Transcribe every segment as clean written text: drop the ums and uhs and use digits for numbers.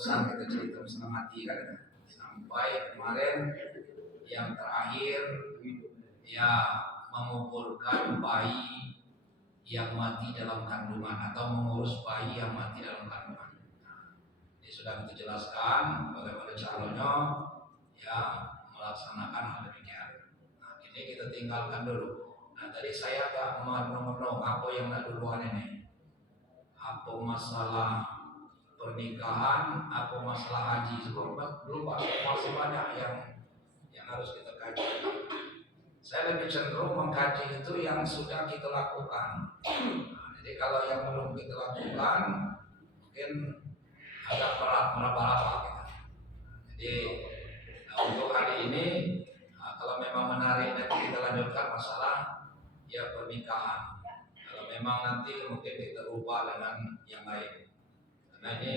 bosan kita cerita senang hati kan. Sampai kemarin yang terakhir ya menguburkan bayi yang mati dalam kandungan atau mengurus bayi yang mati dalam kandungan. Ini sudah kita jelaskan bagaimana caranya ya melaksanakan hal demikian. Nah, ini kita tinggalkan dulu. Nah, tadi saya agak mengenong apa yang nak duluan ini. Apa masalah pernikahan, apa masalah haji. Sebab belum masih banyak yang harus kita kaji. Saya lebih cenderung mengkaji itu yang sudah kita lakukan. Nah, jadi kalau yang belum kita lakukan mungkin agak berat meraba-raba kita. Jadi untuk hari ini kalau memang menarik nanti kita lanjutkan masalah ya pernikahan. Kalau memang nanti mungkin kita ubah dengan yang lain. Karena ini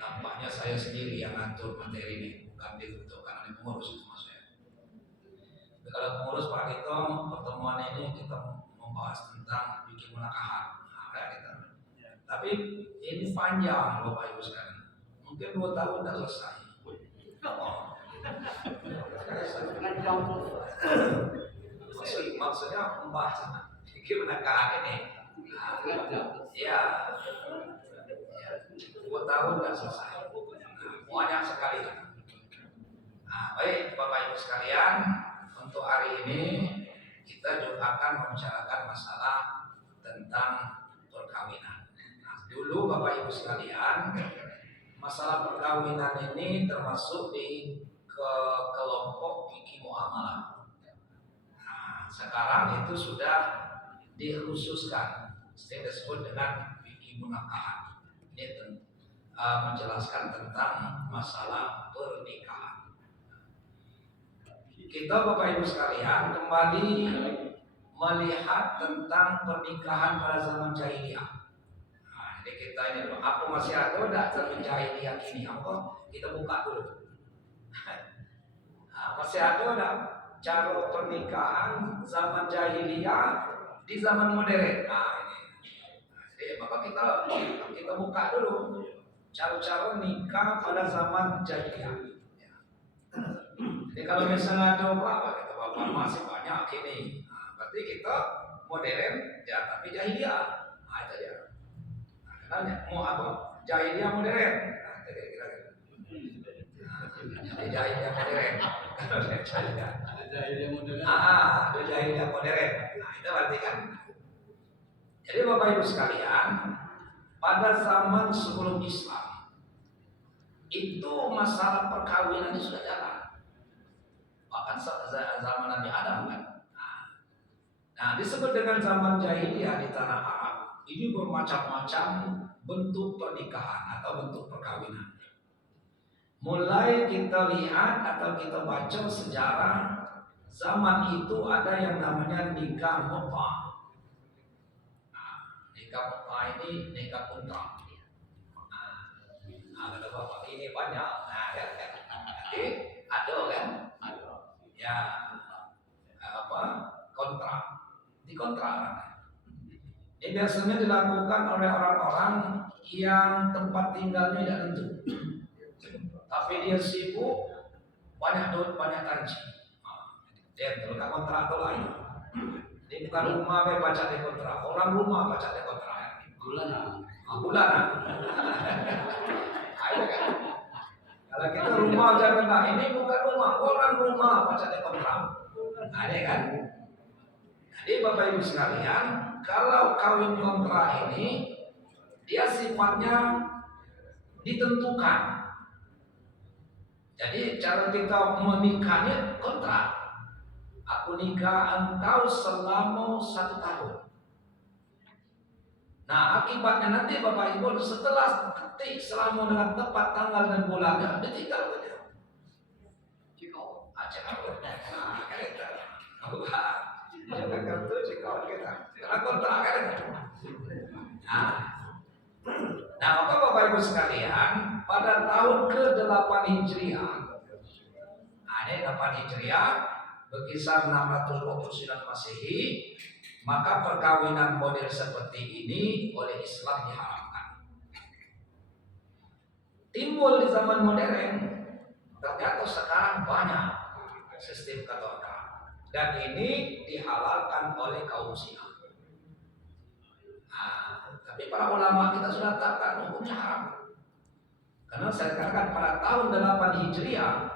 nampaknya saya sendiri yang ngatur materi ini, bukan ditentukan oleh pengurus itu maksudnya. Kalau pengurus Pak Gito, pertemuan ini kita membahas tentang bikin munakahat. Nah, kita. Tapi ini panjang Bapak Ibu sekalian. Mungkin 2 tahun tidak selesai. Maksudnya membahas bikin munakahat ini. Ya, 2 tahun tidak selesai. Banyak sekali. Nah, baik Bapak Ibu sekalian. Untuk hari ini kita juga akan membicarakan masalah tentang perkawinan. Nah, dulu Bapak Ibu sekalian, masalah perkawinan ini termasuk di kelompok fikih muamalah. Nah, sekarang itu sudah dikhususkan, disebut dengan fikih munakahat. Ini menjelaskan tentang masalah pernikahan. Kita Bapak Ibu sekalian kembali melihat tentang pernikahan pada zaman jahiliyah. Nah, jadi kita ini dulu, apa masih ada tidak zaman jahiliyah ini? Apa? Kita buka dulu. Nah, masih ada tidak cara pernikahan zaman jahiliyah di zaman modern? Nah, ini. Jadi Bapak kita buka dulu cara-cara nikah pada zaman jahiliyah. Jadi kalau misalnya ada apa kata Bapak masih banyak ini, nah, berarti kita modern ya tapi jahiliyah. Nah, itu dia. Nah, kenanya mau apa? Jahiliyah modern. Nah, itu kira-kira. Jadi jahiliyah modern. Jahiliyah modern. Ada jahiliyah modern. Nah, itu berarti kan. Jadi Bapak Ibu sekalian, pada zaman sebelum Islam itu masalah perkawinan ini sudah jalan. Bahkan zaman Nabi Adam kan. Nah, disebut dengan zaman jahiliyah di tanah Arab. Ini bermacam-macam bentuk pernikahan atau bentuk perkawinan. Mulai kita lihat atau kita baca sejarah zaman itu ada yang namanya nikah mut'ah. Nah, nikah mut'ah ini nikah kontrak. Nah, kata Bapak ini banyak. Nah, kan. Jadi ada kan? Ya apa kontrak dikontrak. Ini biasanya dilakukan oleh orang-orang yang tempat tinggalnya tidak tentu, tapi dia sibuk, banyak duit, banyak tanci. Dia terus kontrak itu lain. Ini bukan rumah baca di kontrak, orang rumah baca di kontrak. Bulanan. Ayo kan. Kalau kita rumah janganlah, ini bukan rumah, orang rumah baca di kontrak. Ada kan? Jadi Bapak Ibu sekalian, kalau kawin kontrak ini dia sifatnya ditentukan. Jadi cara kita menikahnya kontrak. Aku nikah engkau selama 1 tahun. Nah, akibatnya nanti Bapak Ibu setelah ketik selama dengan tepat tanggal dan bulannya ditinggal saja. Cikau. Nah, kita. Jangan kartu cikau kita. Karena kontrak kan. Nah, maka Bapak Ibu sekalian, pada tahun ke-8 Hijriah. Nah, ini 8 Hijriah berkisar 629 Masehi. Maka perkawinan model seperti ini oleh Islam diharamkan. timbul di zaman modern. Ternyata sekarang banyak sistem ketuhanan dan ini dihalalkan oleh kaum Syiah. Tapi para ulama kita sudah katakan hukumnya haram. Karena saya katakan pada tahun 8 Hijriah,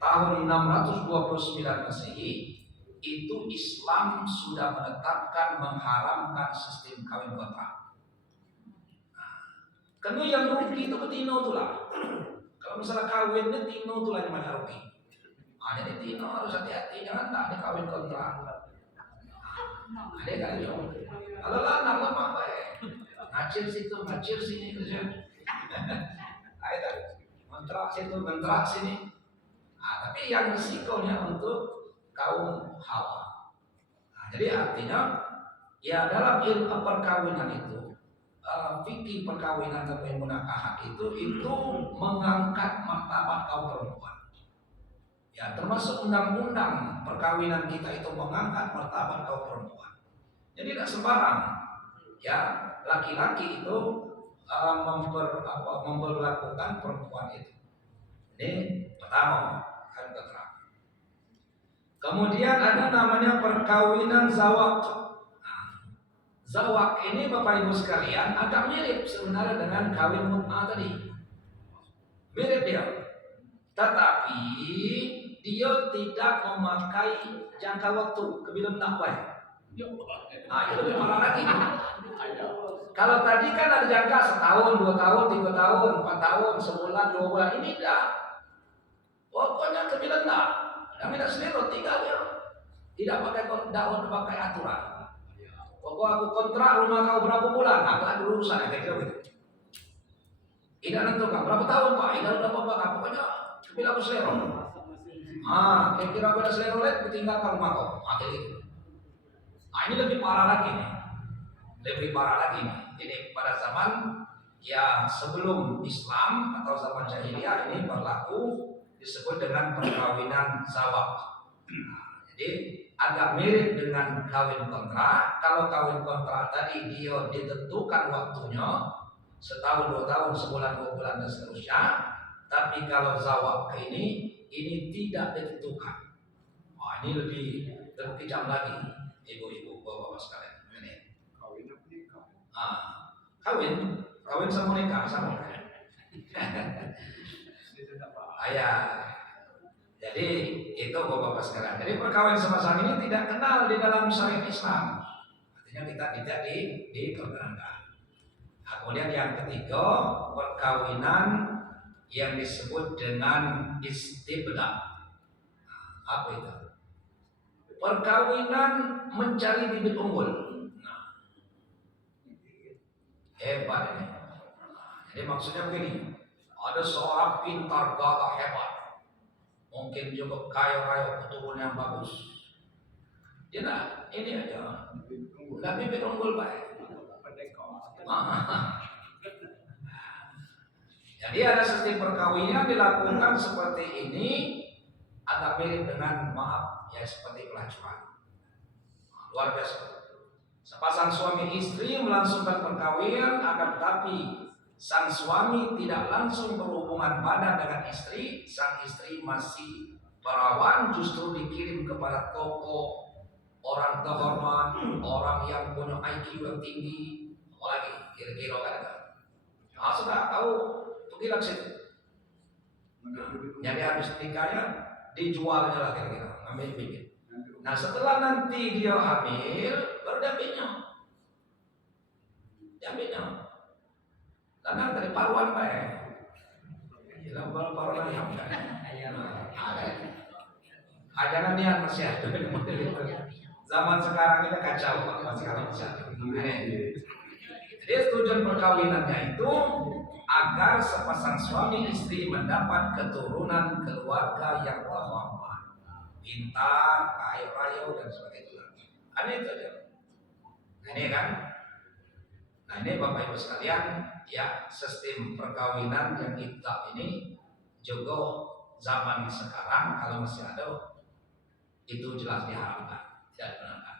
tahun 629 Masehi, itu Islam sudah menetapkan mengharamkan sistem kawin kontrak. Karena yang rugi itu betino tuh lah. Kalau misalnya kawin itu tino tuh lah yang mana rugi. Jadi tino harus hati-hati, jangan tak ada kawin kontrak. Ada kali dong. Kalau lah anak lama baik, ngacir situ, ngacir sini kerja. Ada kontrak situ, kontrak sini. Tapi yang risikonya untuk kaum Hawa. Jadi artinya ya dalam ilmu perkawinan itu, fikih perkawinan atau munakahat itu mengangkat martabat kaum perempuan. Ya termasuk undang-undang perkawinan kita itu mengangkat martabat kaum perempuan. Jadi tidak sembarang ya laki-laki itu memperlakukan perempuan itu. Ini pertama. Kemudian ada namanya perkawinan zawak. Zawak ini Bapak Ibu sekalian agak mirip sebenarnya dengan kawin mut'ah tadi. Mirip dia. Tetapi dia tidak memakai jangka waktu kebilang dakwah. Itu lebih parah lagi. Kalau tadi kan ada jangka setahun, 2 tahun, 3 tahun, 4 tahun, sebulan, 2 bulan. Ini tidak. Pokoknya kebilang dah. Kami tidak selero tinggalnya. Tidak pakai daun, pakai aturan. Pokok aku kontrak rumah kau berapa bulan? Aku ada urusan kayak gitu. Tidak nentukan berapa tahun Pak? Tidak berapa Pak? Pokoknya bila aku selero. Kira-kira aku ada selero lihat, tinggalkan rumah kau. Kayak gitu. Ini lebih parah lagi nih. Lebih parah lagi nih. Ini pada zaman ya sebelum Islam atau zaman jahiliyah ini berlaku disebut dengan perkawinan zawak. Jadi agak mirip dengan kawin kontrak. Kalau kawin kontrak tadi dia ditentukan waktunya setahun, 2 tahun, sebulan, 2 bulan dan seterusnya. Tapi kalau zawak ini tidak ditentukan. Ini lebih kejam lagi, ibu-ibu, bapak-bapak sekalian. Ini kawin sama nikah sama. Jadi itu bapak-bapak sekalian. Jadi perkawinan semacam ini tidak kenal di dalam syariat Islam. Artinya kita tidak diperkenankan. Kemudian yang ketiga, perkawinan yang disebut dengan istibda. Apa itu? Perkawinan mencari bibit unggul. Hebat ini. Jadi maksudnya begini, ada seorang pintar gagah hebat. Mungkin juga kaya keturunan yang bagus. Ini aja. Nggak bibit unggul baik. Jadi ada sistem perkawinan dilakukan seperti ini, agak mirip dengan seperti pelacuran. Luar biasa. Sepasang suami istri melangsungkan perkawinan, akan tetapi sang suami tidak langsung berhubungan badan dengan istri. Sang istri masih perawan, justru dikirim kepada toko orang terhormat, orang yang punya IQ yang tinggi. Lagi kira-kira kan? Sudah tahu, pergilah ke situ. Jadi habis nikahnya dijualnya lah kira-kira, ambil bibit. Nah setelah nanti dia hamil, baru diambilnya. Karena dari paruan baik. Jangan paruan yang jangan dia masih ada. Zaman sekarang kita kacau, zaman sekarang masih ada. Jadi tujuan perkawinannya itu agar sepasang suami istri mendapat keturunan keluarga yang terhormat, pintar, kaya raya dan sebagainya. Ada itu aja. Ini kan. Nah ini Bapak Ibu sekalian, ya sistem perkawinan yang kita ini juga zaman sekarang kalau masih ada itu jelas diharamkan, tidak dibenarkan.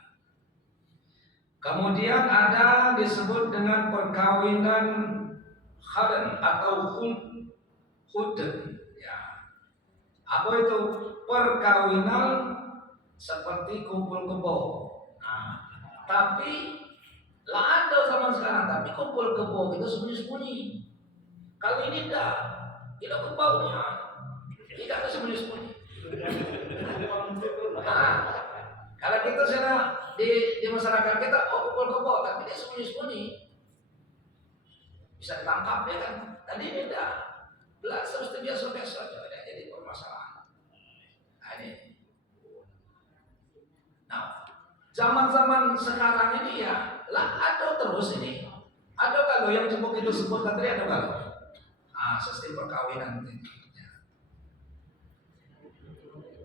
Kemudian ada disebut dengan perkawinan khadan atau khul. Huden, ya. Apa itu? Perkawinan seperti kumpul kebo. Nah, tapi lah ada zaman sekarang, tapi kumpul kebo itu sembunyi-sembunyi. Kalau ini tidak, tidak kebaunya, tidak ada sembunyi-sembunyi. Nah, kalau kita sana di masyarakat kita, oh kumpul kebo, tapi dia sembunyi-sembunyi, bisa ditangkap ya kan? Tadi ini tidak, belas harus biasa-biasa saja, tidak jadi permasalahan. Nah, zaman-zaman sekarang ini ya, lah ada terus ini. Ada kalau yang cukup itu sebut tadi ada kalau. Sistem perkawinan itu.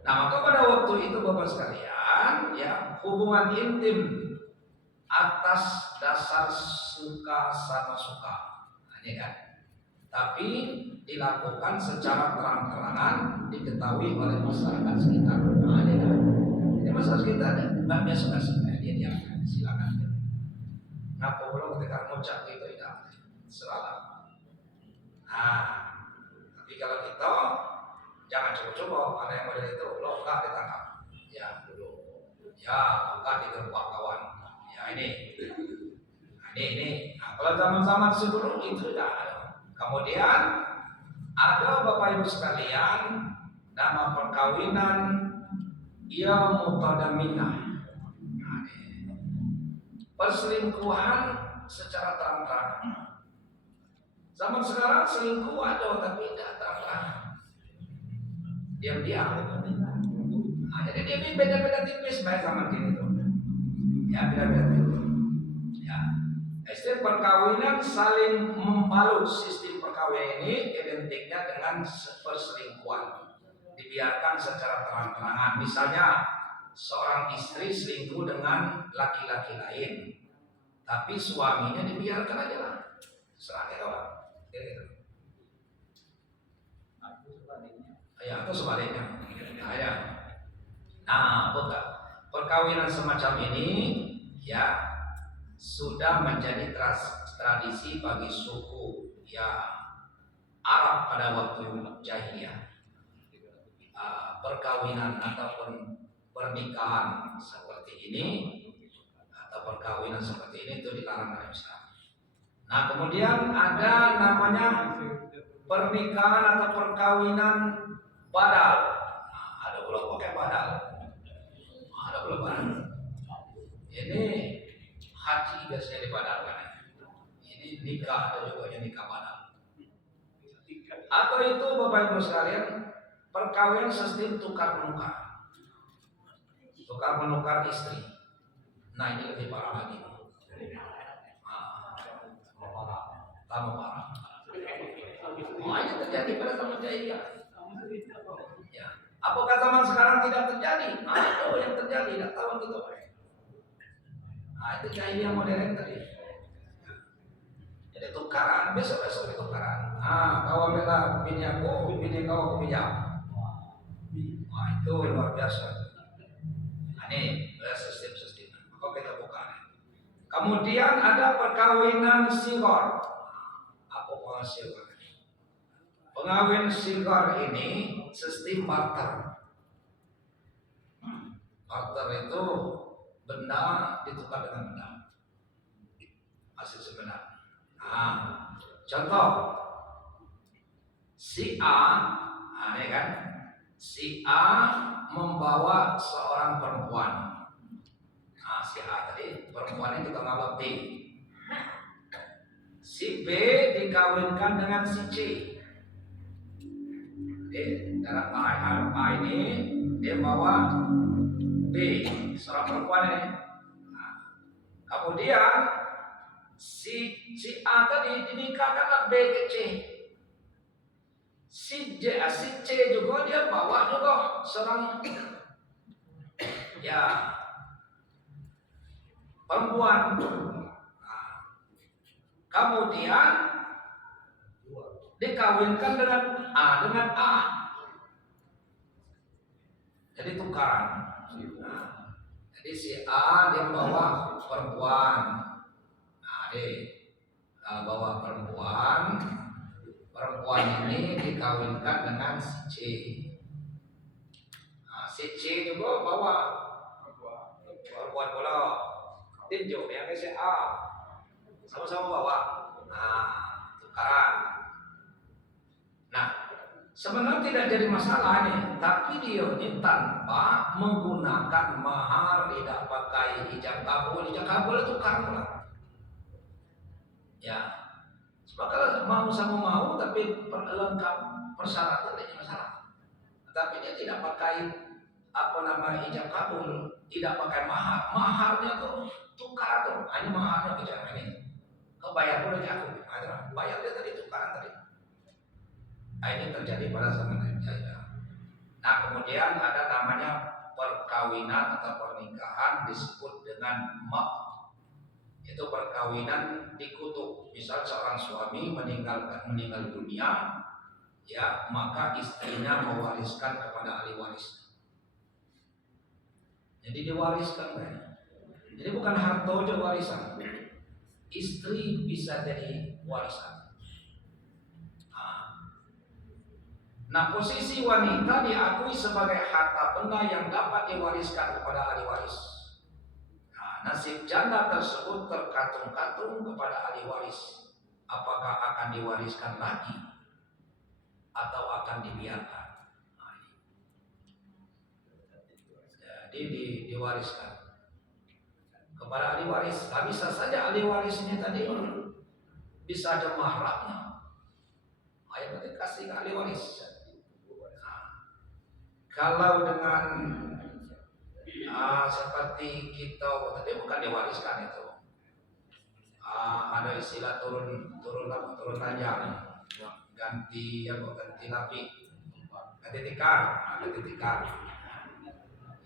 Nah, maka pada waktu itu Bapak sekalian, ya hubungan intim atas dasar suka sama suka, ini kan. Tapi dilakukan secara terang-terangan, diketahui oleh masyarakat sekitar. Ini kan. Ini masyarakat sekitar, mbaknya suka-suka dia diamkan, silakan. Ngapa belum ketika ngucap gitu tidak selalu. Tapi kalau kita jangan coba-coba, ada yang model itu lo enggak ditangkap, ya dulu, ya enggak diterpak kawan, ya ini. Nah, kalau zaman-zaman sebelum itu tidak ada. Kemudian ada Bapak Ibu sekalian, nama perkawinan ia mutadaminah. Perselingkuhan secara terang-terangan. Zaman sekarang selingkuh ada tapi tidak terang-terangan, diam-diam. Jadi dia beda-beda tipis baik zaman kini tuh. Ya beda-beda tipis. Ya. Sistem perkawinan saling membalut. Sistem perkawinan ini identiknya dengan perselingkuhan. Dibiarkan secara terang-terangan. Misalnya seorang istri selingkuh dengan laki-laki lain, tapi suaminya dibiarkan aja lah. Serahkan orang. Ya, atau sebaliknya. Nah, perkawinan semacam ini ya sudah menjadi tradisi bagi suku ya Arab pada waktu jahiliyah. Perkawinan ataupun pernikahan seperti ini atau perkawinan seperti ini itu dilarang oleh Islam. Nah, kemudian ada namanya pernikahan atau perkawinan badal. Nah, ada pula pakai badal. Ada pula badal. Ini haji biasanya dibadalkan. Ini nikah ada juga yang nikah badal. Atau itu Bapak Ibu sekalian, perkawinan sistem tukar menukar. Tukar menukar istri. Nah, ini lebih parah lagi. Tambah parah. Ini terjadi pada zaman jahiliyah. Ya. Apakah zaman sekarang tidak terjadi? Itu yang terjadi, tidak tahu kita. Itu jahiliyah modern tadi. Jadi tukaran, besok-besok tukaran. Kau bela bini aku, bini kau aku pinjam. Itu luar biasa. Ini sistem-sistem. Maka kita buka. Kemudian ada perkawinan sigar. Apa sigar? Pengawin sigar ini sistem barter. Barter itu benda ditukar dengan benda. Hasil sebenar. Contoh si A, ini kan, si A membawa seorang perempuan. Si A tadi perempuannya kita nganggap B. Si B dikawinkan dengan si C. Dalam A ini dia bawa B, seorang perempuan ini. Kemudian si A tadi dinikahkan B ke C. Si C juga dia bawa juga seorang ya perempuan. Kemudian dikawinkan dengan A. Jadi tukaran. Jadi si A dia bawa perempuan. Dia bawa perempuan. perempuan ini dikawinkan dengan si C. Nah, si C juga bawa perempuan pula tinjau yang si A sama-sama bawa. Nah, tukaran. Nah, sebenarnya tidak jadi masalah nih, tapi dia ini tanpa menggunakan mahar, tidak pakai ijab kabul itu karena ya. Sebab kalau mau sama mau tapi lengkap persyaratan tidak masalah. Tapi dia tidak pakai ijab kabul, tidak pakai mahar. Maharnya tuh tukar tuh, hanya maharnya bicara ini. Kau bayar dulu aja aku, bayar dia tadi tukaran tadi. Nah, ini terjadi pada zaman jahiliyah. Nah, kemudian ada namanya perkawinan atau pernikahan disebut dengan mak. Itu perkawinan dikutuk. Misal seorang suami meninggal dunia, ya maka istrinya mewariskan kepada ahli waris. Jadi diwariskan kan? Jadi bukan harta aja warisan. Istri bisa jadi warisan. Nah, posisi wanita diakui sebagai harta benda yang dapat diwariskan kepada ahli waris. Nah, nasib janda tersebut terkatung-katung kepada ahli waris. Apakah akan diwariskan lagi atau akan dibiarkan? Nah, jadi diwariskan kepada ahli waris. Nah, bisa saja ahli waris ini tadi bisa ada mahramnya. Ayo kita kasih ke ahli waris. Kalau dengan seperti kita tadi bukan diwariskan itu, ada istilah turun tanjang, ganti lapik, ganti tikar,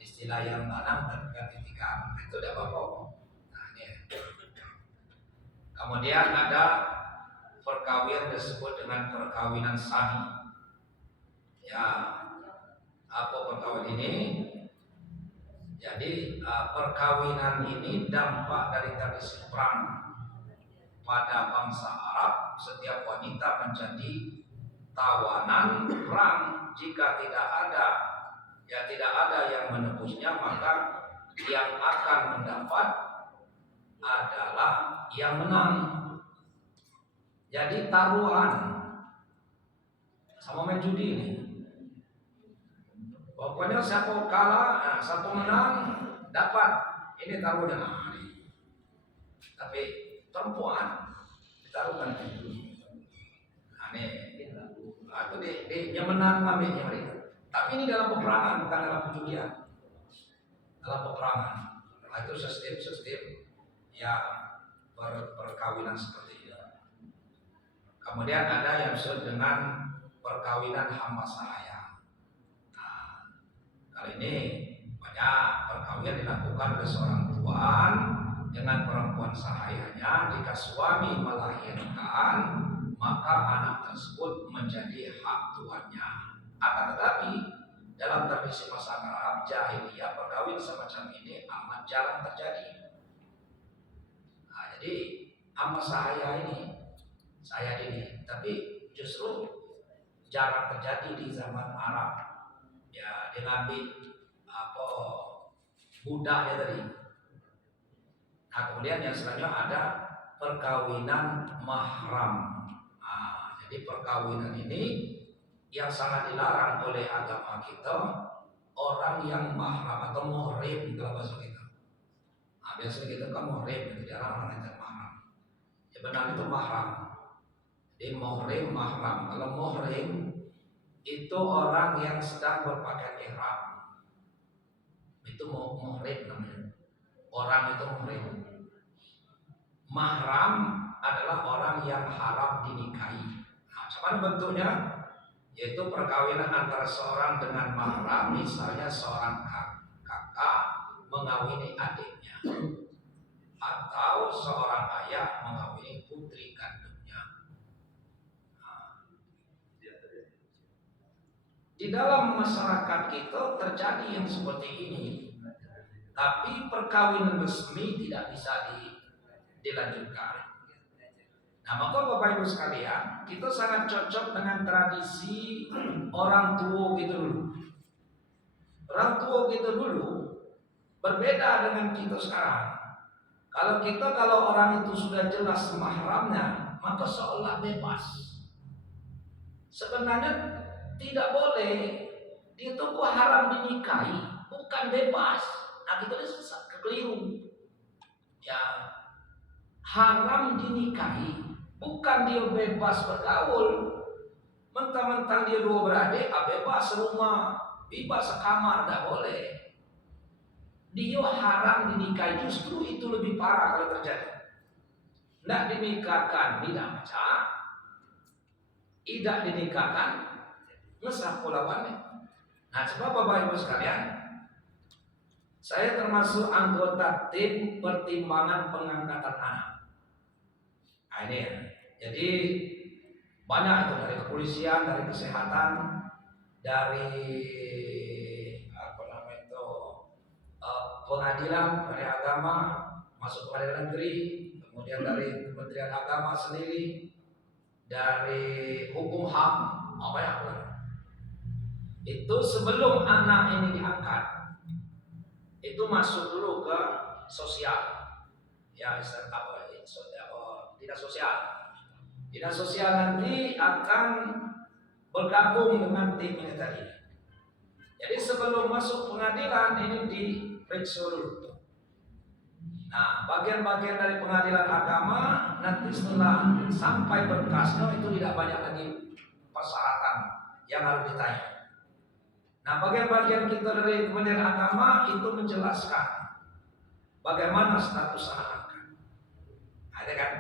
istilah yang tanam dan ganti tikar itu tidak apa-apa. Nah, ini. Kemudian ada perkawinan disebut dengan perkawinan sami. Ya. Apa perkawinan ini? Jadi perkawinan ini dampak dari tradisi perang pada bangsa Arab. Setiap wanita menjadi tawanan perang. Jika tidak ada yang menebusnya, maka yang akan mendapat adalah yang menang. Jadi taruhan sama main judi ini. Pokoknya siapa kalah, siapa menang dapat ini taruhan. Tapi perempuan ditaruhkan itu. Itu dia menang namanya mereka. Tapi ini dalam peperangan, bukan dalam penjudian. Dalam peperangan. Itu sistem ya perkawinan seperti itu. Kemudian ada yang disebut dengan perkawinan hamba sahaya. Kali ini banyak perkawinan dilakukan oleh seorang tuan dengan perempuan sahayanya. Jika suami melahirkan, maka anak tersebut menjadi hak tuannya. Akan tetapi dalam tradisi masyarakat Arab jahiliyah perkawinan semacam ini amat jarang terjadi. Nah, jadi hamba sahaya ini tapi justru jarang terjadi di zaman Arab. Ya, diambil budak ya tadi. Nah, kemudian yang selanjutnya ada perkawinan mahram. Jadi perkawinan ini yang sangat dilarang oleh agama kita, orang yang mahram atau muhrim dalam bahasa kita. Biasanya kita kan muhrim, itu jarang orang yang mahram. Ya benar itu mahram. Jadi muhrim mahram. Kalau muhrim itu orang yang sedang berpakaian ihram. Itu muhrim namanya. Orang itu muhrim. Mahram adalah orang yang haram dinikahi. Nah, bagaimana bentuknya? Yaitu perkawinan antara seorang dengan mahram. Misalnya seorang kakak mengawini adiknya, atau seorang ayah mengawini putri kandungnya. Di dalam masyarakat kita terjadi yang seperti ini, tapi perkawinan resmi tidak bisa dilanjutkan. Nah, maka Bapak Ibu sekalian, kita sangat cocok dengan tradisi orang tua kita dulu. Orang tua kita dulu berbeda dengan kita sekarang. Kalau orang itu sudah jelas mahramnya, maka seolah bebas. Sebenarnya tidak boleh, dia itu kok haram dinikahi, bukan bebas. Nah, kita ini keliru. Ya, haram dinikahi, bukan dia bebas bergaul. Mentang-mentang dia dua beradik, bebas rumah, bebas sekamar, tidak boleh. Dia haram dinikahi, justru itu lebih parah kalau terjadi. Tidak dinikahkan, tidak baca, tidak dinikahkan, ngesah pulawannya. Nah, sebab Bapak Ibu sekalian, saya termasuk anggota tim pertimbangan pengangkatan anak. Nah, ini ya. Jadi banyak itu dari kepolisian, dari kesehatan, dari pengadilan, dari agama, masuk pengadilan negeri, kemudian dari Kementerian Agama sendiri, dari hukum HAM, apa ya? Itu sebelum anak ini diangkat, itu masuk dulu ke sosial, ya tidak sosial. Dinas sosial nanti akan bergabung dengan tim ini tadi. Jadi sebelum masuk pengadilan ini diperiksa dulu. Nah, bagian-bagian dari pengadilan agama nanti setelah sampai berkasnya itu tidak banyak lagi persyaratan yang harus ditanya. Nah, bagian-bagian kita dari Kementerian Agama itu menjelaskan bagaimana status anak. Ada kan?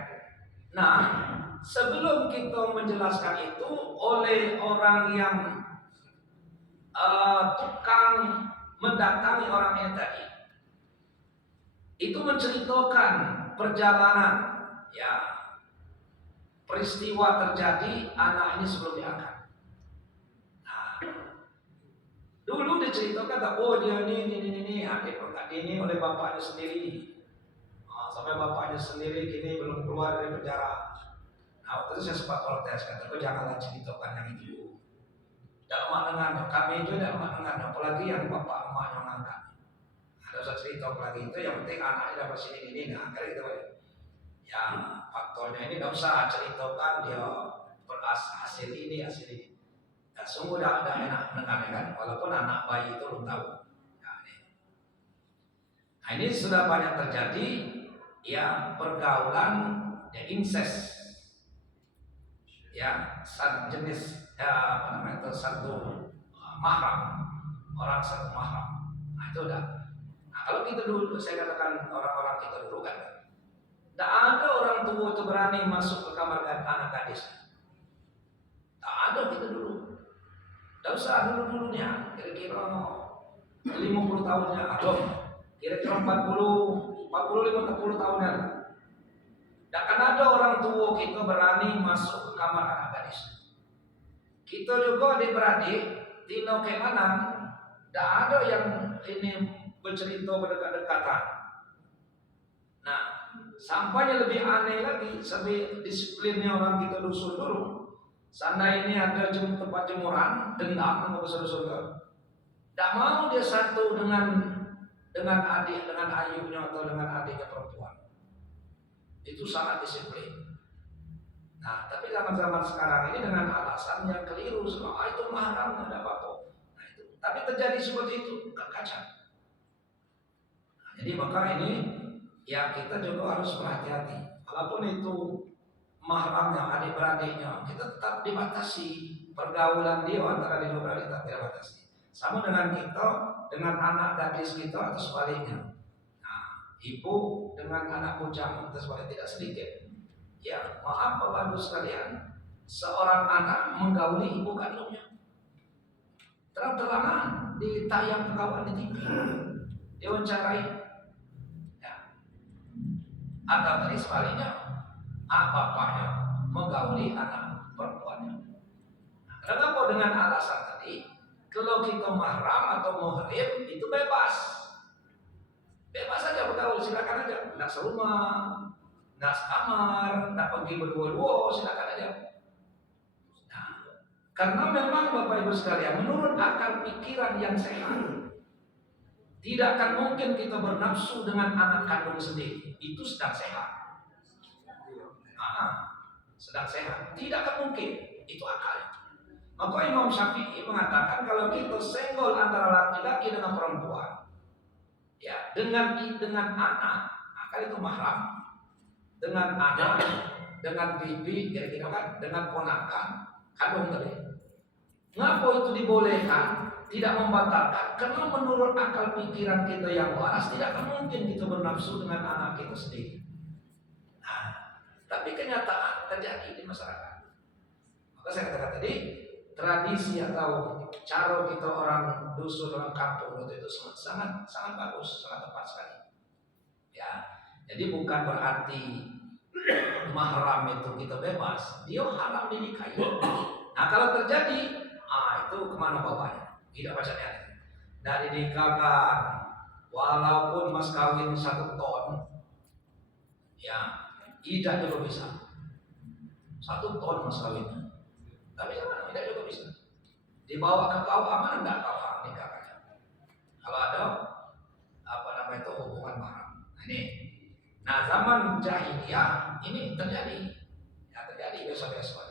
Nah, sebelum kita menjelaskan itu oleh orang yang tukang mendatangi orang ini tadi, itu menceritakan perjalanan, ya, peristiwa terjadi anak ini sebelum diangkat. Nah, dulu diceritakan, oh dia ini adik ini oleh bapaknya sendiri. Sampai bapaknya sendiri gini belum keluar dari penjara. Nah, waktu itu saya sempat protes, kataku janganlah ceritakan yang itu. Tidak emak kami itu tidak emak apalagi yang bapak emak yang angkat. Ada usah cerita apalagi itu, yang penting anaknya dapat sini nah kali itu. Yang faktornya ini tidak usah ceritakan dia hasil ini. Nah, sungguh tidak ada enak mendengarnya kan, walaupun anak bayi itu belum tahu. Nah, ini sudah banyak terjadi. Ya, pergaulan, ya, incest, ya, jenis, satu mahram, orang satu mahram. Nah, itu udah. Nah, kalau kita dulu, saya katakan orang-orang kita dulu kan, tidak ada orang tua itu berani masuk ke kamar anak gadis. Tak ada kita dulu. Tidak usah dulunya, kira-kira 50 tahunnya, atau kira-kira 40-50 tahunnya. Tak akan ada orang tua kita berani masuk ke kamar anak gadis. Kita juga adik-beradik, Tino Kemanan, tidak ada yang ini bercerita berdekat-dekatan. Nah, sampainya lebih aneh lagi, sampai disiplinnya orang kita dusun dulu. Sana ini ada tempat jemuran, dendam, nggak bisa dusun. Tak mau dia satu dengan adik, dengan ayunya atau dengan adiknya perempuan. Itu sangat disiplin. Nah, tapi zaman-zaman sekarang ini dengan alasan yang keliru, semua itu mahram, nggak ada apa-apa. Nah, itu. Tapi terjadi seperti itu, kacau. Nah, jadi maka ini ya kita juga harus berhati-hati. Walaupun itu mahramnya, adik-beradiknya, kita tetap dibatasi pergaulan dia antara dua beradik tetap dibatasi. Sama dengan kita, dengan anak gadis kita atau sebaliknya. Nah, ibu dengan anak bujang atau sebaliknya tidak sedikit. Ya, maaf Bapak Ibu sekalian, seorang anak menggauli ibu kandungnya. Terang-terangan ditayang ke kawan di TV, dia wawancarai. Ya. Atau tadi sebaliknya, bapaknya menggauli anak perempuannya. Nah, kenapa dengan alasan tadi? Kalau kita mahram atau muhrim itu bebas saja bergaul, silakan aja, tidak serumah, Nak sekamar, nak pergi berdua-dua, silakan aja. Nah, karena memang Bapak Ibu sekalian, menurut akal pikiran yang sehat, tidak akan mungkin kita bernafsu dengan anak kandung sendiri. Itu sedang sehat. Sedang sehat. Tidak akan mungkin. Itu akalnya. Maka Imam Syafi'i mengatakan kalau kita senggol antara laki-laki dengan perempuan, ya dengan anak, akal itu mahram. Dengan anak, dengan bibi, kira-kira kan, dengan ponakan, kandung tadi. Ngapa itu dibolehkan? Tidak membatalkan, karena menurut akal pikiran kita yang waras tidak akan mungkin kita bernafsu dengan anak kita sendiri. Nah, tapi kenyataan terjadi di masyarakat. Maka saya katakan tadi, tradisi atau cara kita orang dusun, orang kampung itu sangat bagus, sangat tepat sekali. Ya, jadi bukan berarti mahram itu kita bebas, dia haram dinikahi. Nah kalau terjadi, itu kemana bawanya? Tidak baca ayat. Dari dinikahkan, walaupun mas kawin 1 ton, ya, tidak juga bisa. 1 ton mas kawinnya. Tapi gimana? Tidak juga bisa. Dibawa ke KUA enggak KUA nikahnya. Kalau ada itu hubungan mahram. Nah, ini. Nah, zaman jahiliyah ini terjadi. Ya, terjadi besok-besok.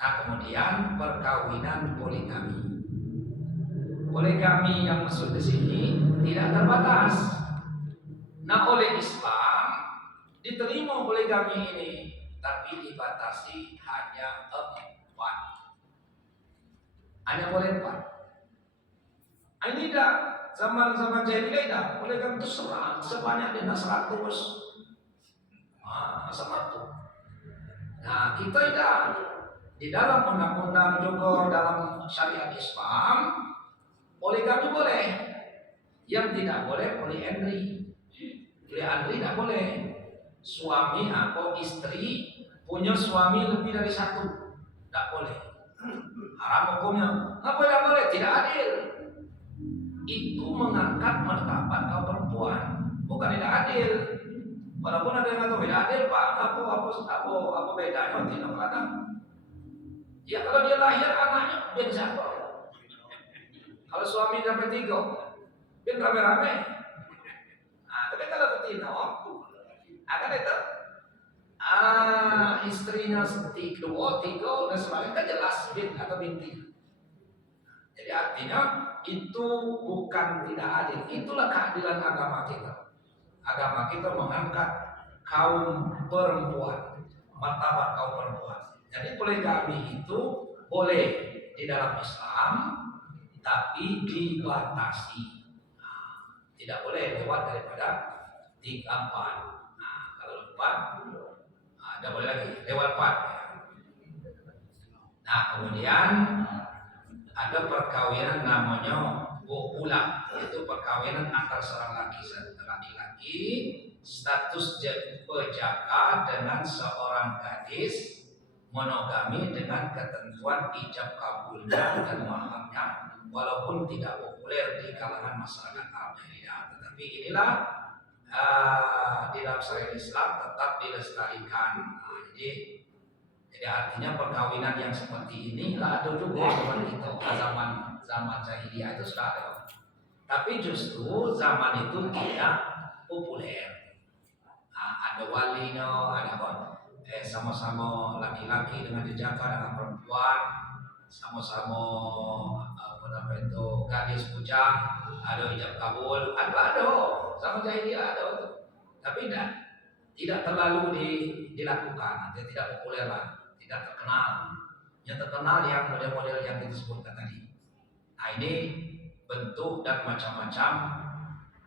Nah, kemudian perkawinan poligami. Poligami yang masuk ke sini tidak terbatas. Nah, oleh Islam diterima poligami ini, tapi dibatasi hanya 4. Hanya boleh 4. Ini dah zaman jahiliyah dah. Poligami itu sebanyak dia 100. Satu. Nah, kita dah di dalam undang-undang juga dalam syariat Islam poligami boleh. Yang tidak boleh poliandri. Poliandri tidak boleh. Suami atau istri punya suami lebih dari 1, tidak boleh. Haram hukumnya. Apa yang boleh? Tidak adil. Itu mengangkat martabat kaum perempuan. Bukan tidak adil. Walaupun ada yang kata tidak adil, Pak. Apa bedanya? Tidak ada. Ya kalau dia lahir anaknya, ben siapa? Kalau suami dapat 3, ben rame-rame. Nah, tapi kalau betina, akan itu istrinya 2, 3 dan sebagainya kan jelas bin atau binti. Jadi artinya itu bukan tidak adil. Itulah keadilan agama kita. Agama kita mengangkat kaum perempuan, martabat kaum perempuan. Jadi poligami itu boleh di dalam Islam, tapi dibatasi. Tidak boleh lewat daripada 3-4. Kalau 4, tidak boleh lagi lewat 4. Nah, kemudian ada perkawinan namanya buhula, yaitu perkawinan antara seorang laki-laki status pejaka dengan seorang gadis, monogami dengan ketentuan ijab kabulnya dan maharnya, walaupun tidak populer di kalangan masyarakat Arab jahiliyah. Tetapi inilah di dalam syariat Islam tetap dilestarikan. Jadi artinya perkawinan yang seperti ini ada juga zaman itu, zaman jahiliyah itu sudah ada. Tapi justru zaman itu tidak populer. Ada walinya, ada sama-sama laki-laki dengan jejaka dengan perempuan, sama-sama gadis bujang, ada ijab kabul, ada sama jahiliyah ada. Tapi tidak terlalu dilakukan, tidak populer lah. Tidak terkenal. Yang terkenal yang model-model yang disebutkan tadi. Nah, ini bentuk dan macam-macam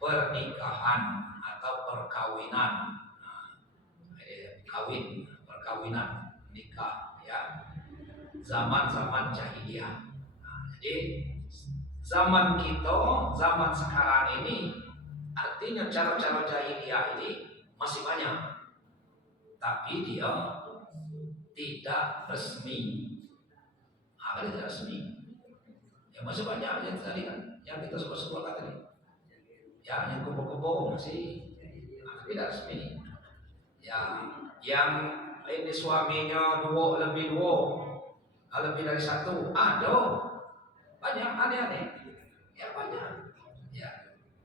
pernikahan atau perkawinan. Perkawinan, nikah, ya. Zaman-zaman jahiliyah. Jadi zaman kita, zaman sekarang ini, artinya cara-cara jahiliyah ini masih banyak, tapi dia tidak resmi. Tidak resmi. Ya masih banyak yang tadi kan, yang kita sebut-sebut tadi. Ya yang kubu-kubu masih tidak resmi. Ya, yang ini suaminya lebih dari satu, ada banyak aneh-aneh. Ya banyak. Ya.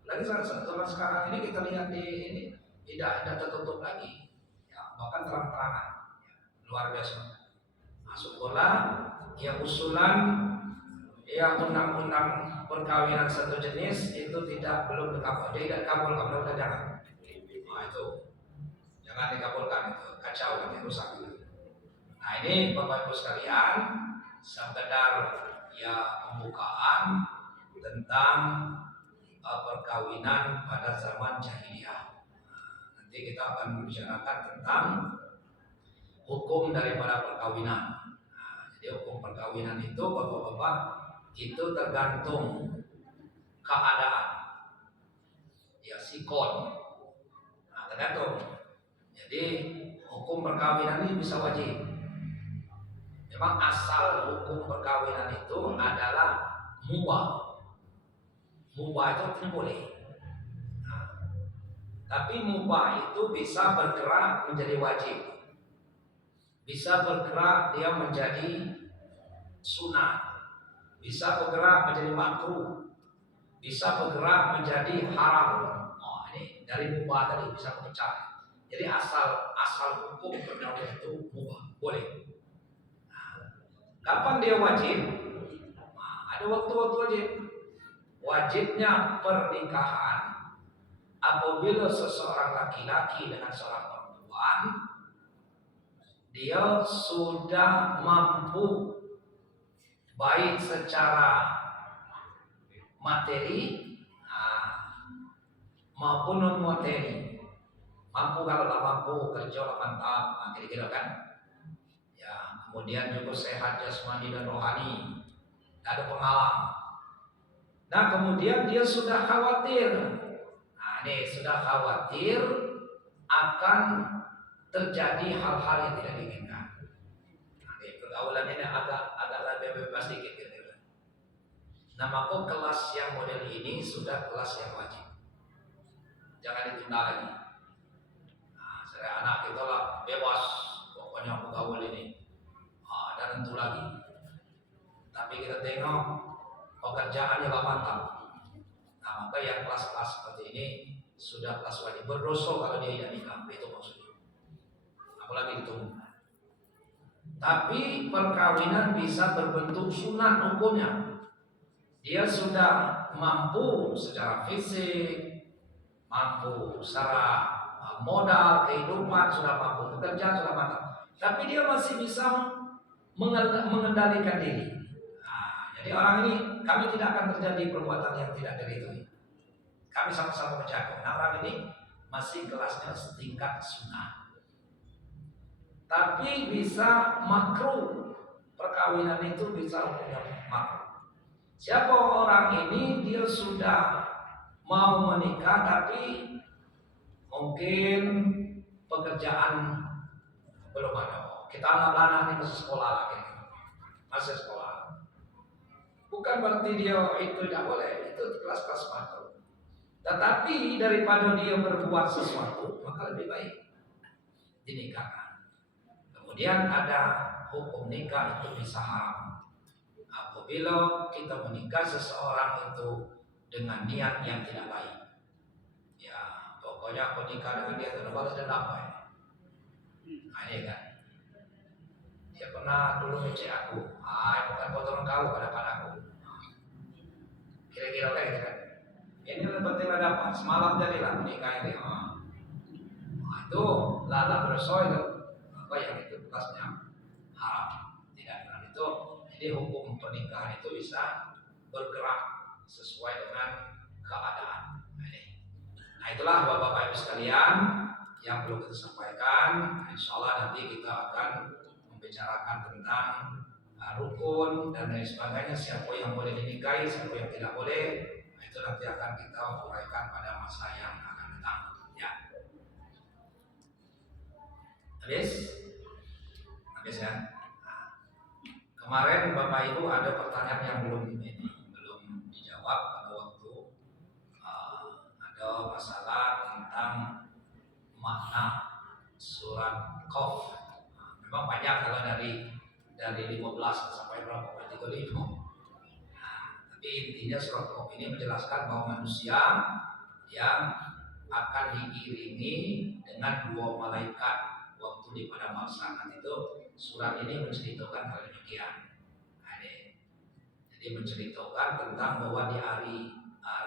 Lagi sekarang ini kita lihat di ini tidak tertutup lagi. Ya, bahkan terang-terangan. Ya, luar biasa. Syukurlah ya usulan yang undang-undang perkawinan satu jenis itu belum dikabulkan, mudah-mudahan jangan. Nah, itu jangan dikabulkan, itu kacau, nanti rusak. Nah ini Bapak Ibu sekalian, sekedar ya pembukaan tentang perkawinan pada zaman jahiliyah. Nanti kita akan membicarakan tentang hukum daripada perkawinan. Jadi hukum perkawinan itu Bapak-bapak itu tergantung keadaan, ya sikon. Nah, tergantung. Jadi hukum perkawinan ini bisa wajib. Memang asal hukum perkawinan itu adalah mubah. Mubah itu tidak boleh. Nah, tapi mubah itu bisa bergerak menjadi wajib. Bisa bergerak dia menjadi sunnah. Bisa bergerak menjadi makruh. Bisa bergerak menjadi haram. Oh, ini dari mubah tadi bisa pecah. Jadi asal hukum perkawinan itu mubah, boleh. Kapan dia wajib? Nah, ada waktu-waktu wajib. Wajibnya pernikahan apabila seseorang laki-laki dengan seorang perempuan dia sudah mampu baik secara materi maupun non materi. Mampu kalau tak mampu kerja mantap, kira-kira kan? Kemudian juga sehat jasmani dan rohani, ada pengalaman. Nah kemudian dia sudah khawatir. Nah ini sudah khawatir akan terjadi hal-hal yang tidak diinginkan. Nah, ini pergaulan ini agak lebih bebas sedikit gitu. Nah maka kelas yang model ini sudah kelas yang wajib. Jangan ditunda lagi. Nah, saya anak kita lah bebas, pokoknya pergaulan ini. Dan tentu lagi. Tapi kita tengok pekerjaannya gak mantap. Nah maka yang kelas-kelas seperti ini sudah kelas wajib, berdosa kalau dia tidak nikah, itu maksudnya. Apalagi itu. Tapi perkawinan bisa berbentuk sunat hukumnya. Dia sudah mampu secara fisik, mampu secara modal, kehidupan, sudah mampu bekerja, sudah mantap. Tapi dia masih bisa mengendalikan diri. Nah, jadi orang ini kami tidak akan terjadi perbuatan yang tidak diridhoi. Kami sama-sama menjaga. Nah orang ini masih kelasnya setingkat sunnah. Tapi bisa makruh. Perkawinan itu bisa hukumnya makruh. Siapa orang ini dia sudah mau menikah tapi mungkin pekerjaan belum ada. Kita anak-anak ini masih sekolah lagi, masih sekolah. Bukan berarti dia itu tidak boleh, itu kelas-kelas makruh. Tetapi daripada dia berbuat sesuatu, maka lebih baik dinikahkan. Kemudian ada hukum nikah itu bisa haram. Apabila kita menikah seseorang itu dengan niat yang tidak baik. Ya, pokoknya aku nikah dengan dia terbalas dan apa ya? Nah, ini kan. Dia pernah dulu ngecek aku, bukan potongan kau pada aku. Kira-kira kayak gitu kan. Ini yang penting ada apa? Semalam jadilah menikah ini. Itu lala berso itu apa yang itu bekasnya haram. Tidak benar itu. Jadi hukum pernikahan itu bisa bergerak sesuai dengan keadaan. Nah itulah bapak-bapak ibu sekalian yang perlu kita sampaikan. Insya Allah nanti kita akan membicarakan tentang rukun dan lain sebagainya, siapa yang boleh dinikahi, siapa yang tidak boleh. Nah, itu nanti akan kita uraikan pada masa yang akan datang. Ya. Habis ya. Nah, kemarin Bapak Ibu ada pertanyaan yang belum dijawab pada waktu ada masalah tentang makna surat Qaf. Memang banyak kalau dari 15 sampai berapa berarti itu 5. Tapi intinya surat Qaf ini menjelaskan bahwa manusia yang akan diiringi dengan 2 malaikat waktu di padang mahsyar. Nanti itu surat ini menceritakan hal demikian. Jadi menceritakan tentang bahwa di alam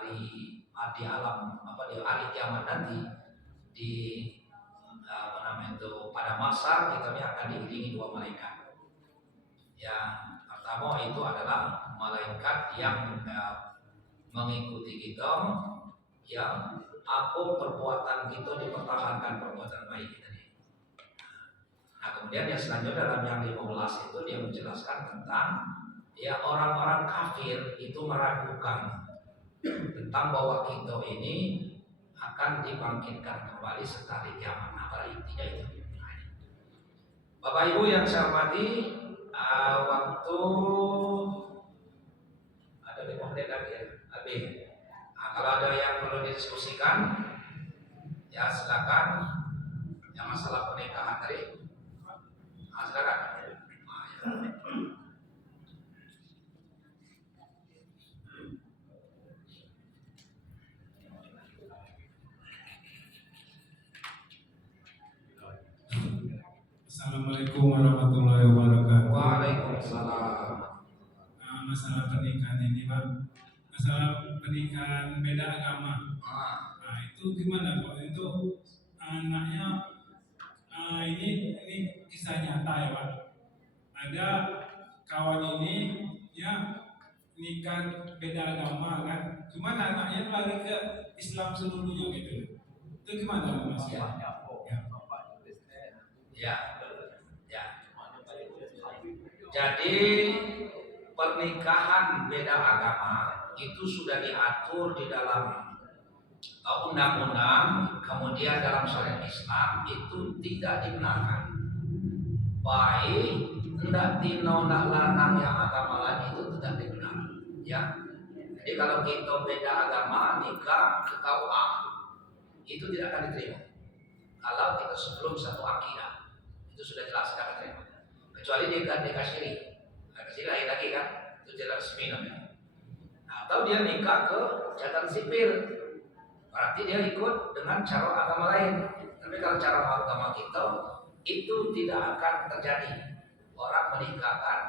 di hari kiamat nanti di pada masa kita akan diiringi 2 malaikat. Yang pertama itu adalah malaikat yang mengikuti kita, yang apa perbuatan kita dipertahankan perbuatan baik kita. Nah kemudian yang selanjutnya dalam yang 15 itu dia menjelaskan tentang orang-orang kafir itu meragukan tentang bahwa kita ini akan dibangkitkan kembali setelah kiamat. Nah, pada intinya itu. Bapak Ibu yang saya hormati, waktu ada 5 menit lagi ya, habis. Nah, kalau ada yang perlu didiskusikan, ya silakan. Yang masalah pernikahan tadi, silakan. Assalamualaikum warahmatullahi wabarakatuh. Waalaikumsalam. Masalah pernikahan ini Pak, masalah pernikahan beda agama. Nah itu gimana Pak? Itu anaknya ini kisah nyata ya Pak. Ada kawan ini ya nikah beda agama kan, cuman anaknya lagi ke Islam seluruhnya gitu. Itu gimana Mas? Ya. Jadi pernikahan beda agama itu sudah diatur di dalam undang-undang, kemudian dalam syariat Islam itu tidak dibenarkan. Baik hendak tino nak lanang yang agama lain itu tidak dibenarkan. Ya. Jadi kalau kita beda agama nikah ke KUA itu tidak akan diterima. Kalau kita sebelum satu akidah itu sudah jelas tidak diterima. Kecuali nikah syirik. Syirik lain lagi kan, itu tidak resmi namanya. Atau dia nikah ke catatan sipil, berarti dia ikut dengan cara agama lain. Tapi kalau cara agama kita itu tidak akan terjadi orang menikahkan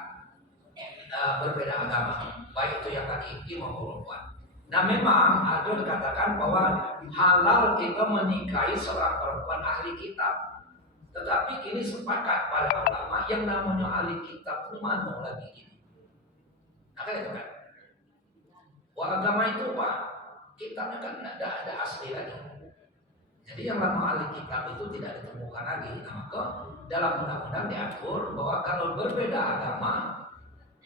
berbeda agama, baik itu yang laki-laki maupun perempuan. Nah memang ada dikatakan bahwa halal kita menikahi seorang perempuan ahli kitab, tetapi kini sepakat pada ulama yang namanya ahli kitab itu mana lagi gini. Nah kan itu kan, wah agama itu Pak, kitabnya kan tidak ada asli lagi. Jadi yang nama ahli kitab itu tidak ditemukan lagi. Nah maka dalam undang-undang diatur bahwa kalau berbeda agama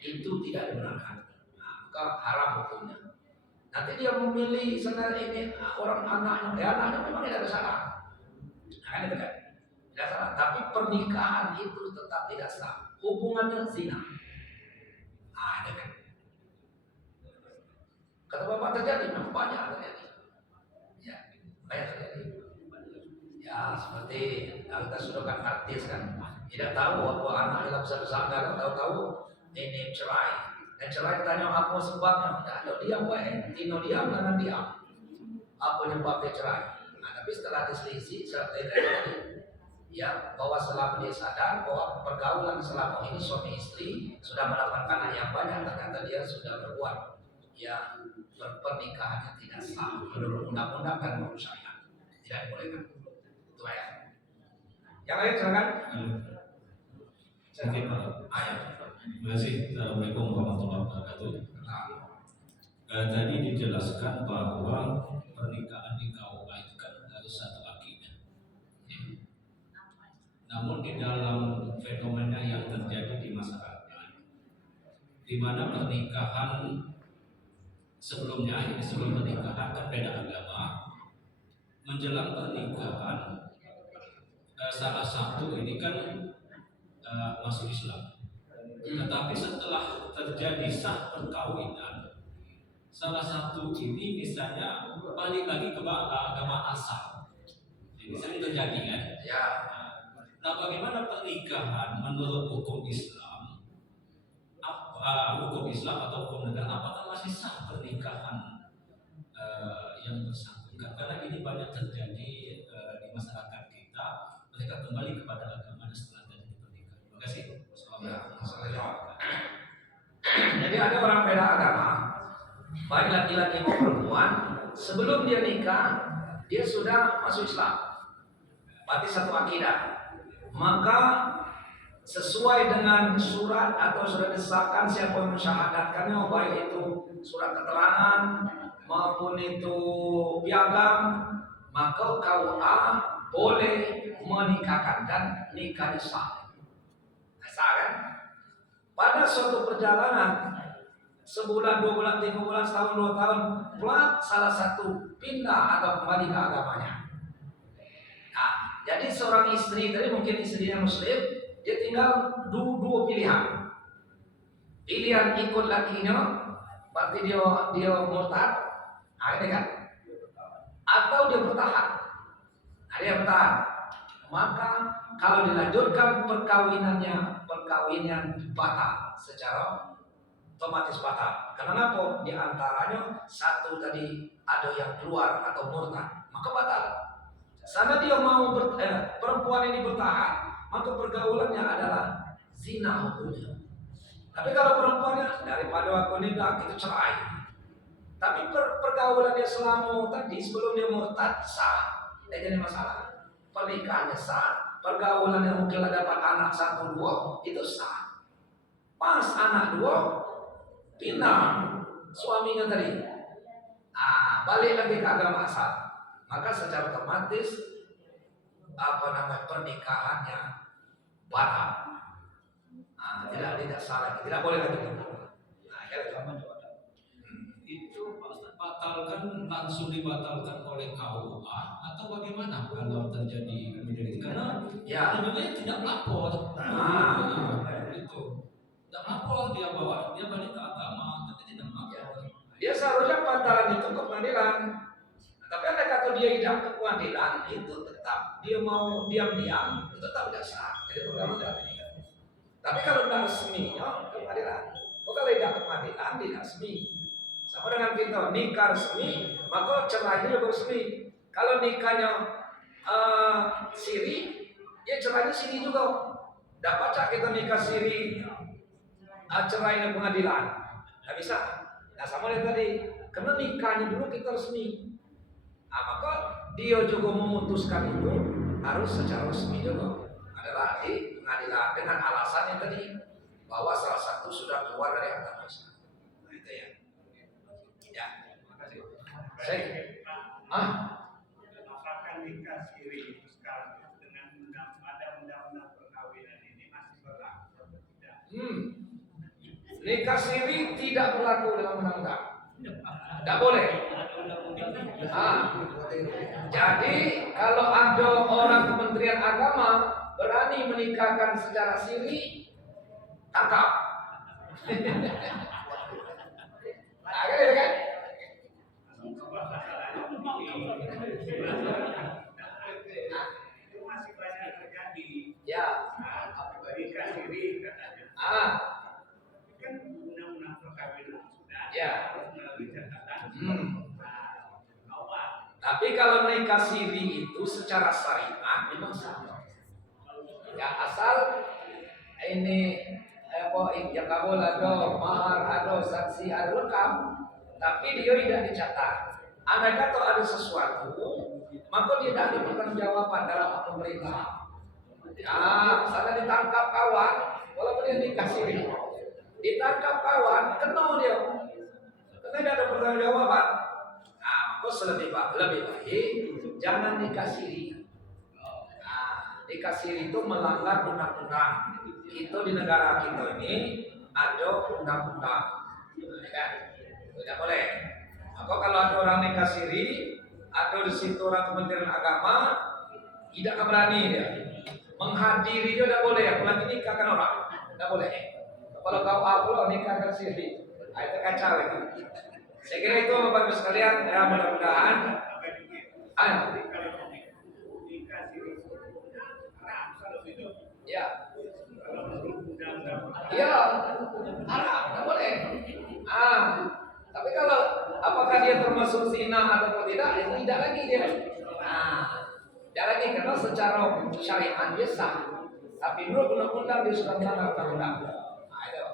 itu tidak dibenarkan. Nah, maka haram hukumnya. Nanti dia memilih sebenarnya ini orang anaknya memang tidak ada salah. Nah, kan itu kan, tidak salah. Tapi pernikahan itu tetap tidak sah. Hubungannya zina. Ada kan? Kata Bapak terjadi, memang banyak terjadi. Ya, banyak terjadi. Ya, seperti kita sudah kan artis kan, tidak tahu apa anaknya besar-besar, nggak tahu ini cerai. Dan cerai tanya apa sebabnya? Nah, diam baik, Tino diam, jangan diam. Apa penyebabnya cerai? Nah, tapi setelah diselisih, ya bahwa setelah dia sadar bahwa pergaulan selama ini suami istri sudah mendapatkan anak yang banyak, ternyata dia sudah berbuat ya pernikahan yang tidak sah menurut undang-undang dan menurut syariat, tidak dibolehkan. Itu ya. Yang lain silakan. Oke Pak. Ayo. Terima kasih. Assalamualaikum warahmatullahi wabarakatuh. Tadi dijelaskan bahwa pernikahan di KUA itu kan harus satu akidah. Namun di dalam fenomena yang terjadi di masyarakat, di mana pernikahan sebelum pernikahan kan beda agama, menjelang pernikahan salah satu ini kan masuk Islam. Tetapi setelah terjadi sah perkawinan, salah satu ini misalnya balik lagi ke agama asal. Ini sering terjadi kan? Ya. Nah, bagaimana pernikahan menurut hukum Islam? Hukum Islam atau hukum negara, apakah masih sah pernikahan yang bersangkutan? Karena ini banyak terjadi di masyarakat kita, mereka kembali kepada agama setelah terjadi pernikahan. Terima kasih. Jadi ada orang beda agama, baik laki-laki maupun perempuan, sebelum dia nikah, dia sudah masuk Islam, berarti satu akidah. Maka sesuai dengan surat atau surat desakan siapa yang mensyahadatkannya, baik itu surat keterangan maupun itu piagam, maka KUA boleh menikahkan dan nikahnya sah. Sah kan? Pada suatu perjalanan sebulan, 2 bulan, 3 bulan, setahun, 2 tahun, plat salah satu pindah atau kembali ke agamanya. Nah, jadi seorang istri tadi mungkin istrinya Muslim, dia tinggal dua pilihan. Pilihan ikut lakinya, berarti dia murtad, nah ini kan? Atau dia bertahan. Nah, dia bertahan. Maka kalau dilanjutkan perkawinan batal secara otomatis batal. Karena apa? Di antaranya satu tadi ada yang keluar atau murtad, maka batal. Sana dia mau perempuan ini bertahan, maka pergaulannya adalah zina hukumnya. Tapi kalau perempuannya daripada aku nikah itu cerai. Tapi pergaulannya selama tadi sebelum dia murtad sah, tidak jadi masalah. Pernikahannya sah, pergaulan yang mungkin dapat anak 1, 2 itu sah. Pas anak 2 pindah suaminya tadi, balik lagi ke agama asal, maka secara otomatis pernikahannya batal. Tidak salah, tidak boleh lagi. Itu batalkan langsung dibatalkan oleh KUA atau bagaimana kalau terjadi menjadi karena tentunya tidak lapor. Itu tidak lapor dia balik ke agama tapi tidak lapor. Dia seharusnya batalan itu ke pengadilan. Tapi andai kata dia tidak ke pengadilan, itu tetap dia mau diam-diam, itu tetap tidak sah. Jadi pertama tidak menikah. Tapi kalau tidak resmi, ke pengadilan. Kalau tidak ke pengadilan, tidak resmi. Sama dengan kita nikah resmi, maka cerainya juga resmi. Kalau nikahnya siri, ya cerainya siri juga. Dapat cak kita nikah siri, cerainya pengadilan, nggak bisa. Nah sama dengan tadi, karena nikahnya dulu kita resmi. Maka dia juga memutuskan itu harus secara resmi juga. Adalah di pengadilan dengan alasannya tadi bahwa salah satu sudah keluar dari agama Islam. Nah itu ya. Ya, Apakah nikah siri itu sekarang dengan undang-undang perkawinan ini masih berlaku atau tidak? Nikah siri tidak berlaku dalam undang-undang. Tidak boleh. Jadi kalau ada orang Kementerian Agama berani menikahkan secara siri, tangkap. Kan? Itu masih banyak terjadi. Ya. Nikah siri katanya. Kan undang-undang perkawinan sudah. Ya. Harus melalui catatan. Tapi kalau nikah siri itu secara syariat memang sah. Ya asal ini yang kabul ada mahar, ada saksi, ada lengkap, tapi dia tidak dicatat. Andai kata ada sesuatu, maka dia tidak dipertanggungjawabkan dalam pemerintah. Ya, sana ditangkap kawan, walaupun dia nikah siri, ditangkap kawan, kena dia, karena tidak ada pertanggungjawaban. Nah, maka lebih baik jangan nikah siri. Nikah siri itu melanggar undang-undang. Itu di negara kita ini ada undang-undang, kan? Tidak boleh. Maka kalau ada orang nikah siri, ada di situ orang Kementerian Agama, tidak berani dia menghadiri, dia tidak boleh. Apalagi nikahkan orang, tidak boleh. Kalau kau nikahkan siri, itu kacau itu. Saya kira itu Bapak Ibu sekalian, ya mudah-mudahan. Nikah siri haram kalau itu Ya. undang-undang Iya, haram, nggak boleh. Tapi kalau apakah dia termasuk zina atau tidak, ya tidak lagi dia. Tidak lagi karena secara syariat dia sah. Tapi menurut undang-undang dia sudah melanggar undang-undang. Itu.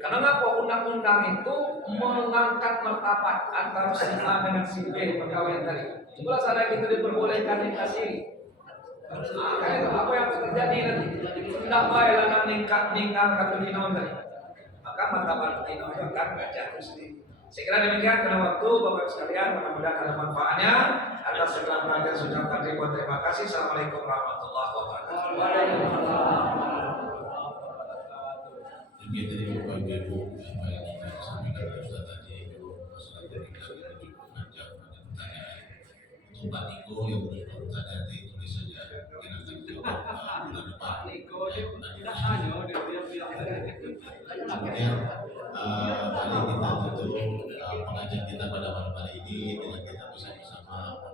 Karena ngapa undang-undang itu mengangkat martabat antara si A dengan si B perkawinan tadi. Itulah sana kita diperbolehkan nikah siri. Apa yang terjadi nanti? Tidak baiklah nikah katulinon tadi. Maka martabat itu akan jatuh sendiri. Saya kira demikian karena waktu Bapak sekalian, mudah-mudahan ada manfaatnya. Atas segala perhatian sudah ribuan terima kasih. Assalamualaikum warahmatullahi wabarakatuh. Demikian dari Bapak Ibu apa yang kita sampaikan Ustaz tadi masalah pernikahan itu panjang ada pertanyaan. Untuk Pak Niko yang belum bertanya nanti tulis saja mungkin akan dijawab bulan depan. Kemudian mari kita tutup pengajian kita pada malam hari ini dengan kita bersama-sama